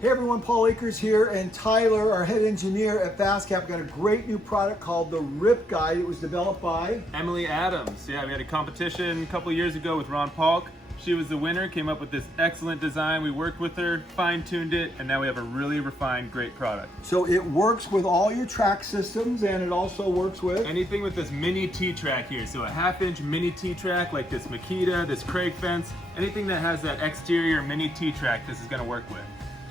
Hey everyone, Paul Akers here, and Tyler, our head engineer at FastCap, got a great new product called the Rip Guide. It was developed by Emily Adams. Yeah, we had a competition a couple years ago with Ron Paulk. She was the winner, came up with this excellent design. We worked with her, fine-tuned it, and now we have a really refined, great product. So it works with all your track systems, and it also works with anything with this mini T-track here. So a 1/2-inch mini T-track like this Makita, this Craig fence, anything that has that exterior mini T-track, this is gonna work with.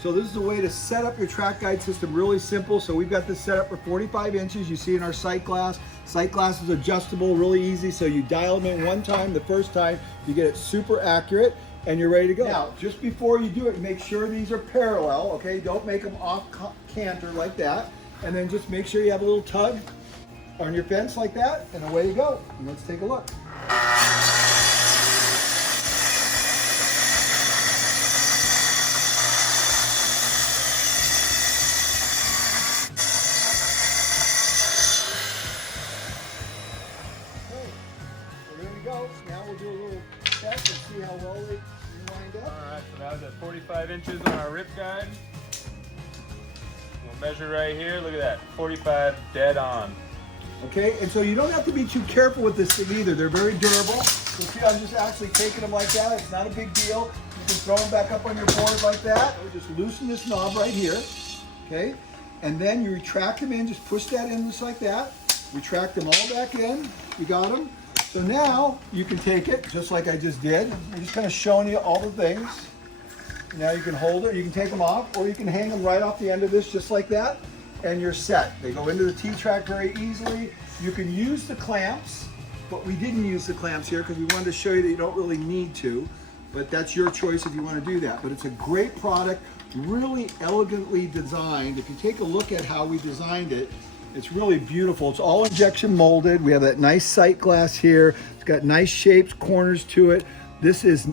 So this is a way to set up your track guide system really simple. So we've got this set up for 45 inches. You see in our sight glass. Sight glass is adjustable, really easy. So you dial them in one time, the first time, you get it super accurate and you're ready to go. Now, just before you do it, make sure these are parallel, okay? Don't make them off canter like that. And then just make sure you have a little tug on your fence like that, and away you go. And let's take a look. Now we'll do a little test and see how well they lined up. All right, so that was at 45 inches on our Rip Guide. We'll measure right here. Look at that, 45 dead on. Okay, and so you don't have to be too careful with this thing either. They're very durable. So see, I'm just actually taking them like that. It's not a big deal. You can throw them back up on your board like that. Or just loosen this knob right here. Okay, and then you retract them in. Just push that in just like that. Retract them all back in. You got them. So now you can take it just like I just did. I'm just kind of showing you all the things. Now you can hold it, you can take them off, or you can hang them right off the end of this just like that, and you're set. They go into the T-track very easily. You can use the clamps, but we didn't use the clamps here because we wanted to show you that you don't really need to, but that's your choice if you want to do that. But it's a great product, really elegantly designed. If you take a look at how we designed it, it's really beautiful. It's all injection molded. We have that nice sight glass here. It's got nice shapes, corners to it. This is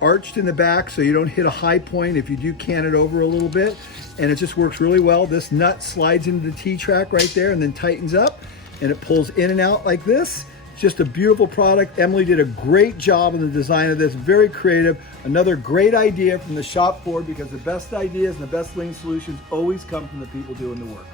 arched in the back so you don't hit a high point if you do can it over a little bit. And it just works really well. This nut slides into the T-track right there and then tightens up and it pulls in and out like this. It's just a beautiful product. Emily did a great job in the design of this. Very creative. Another great idea from the shop floor, because the best ideas and the best lean solutions always come from the people doing the work.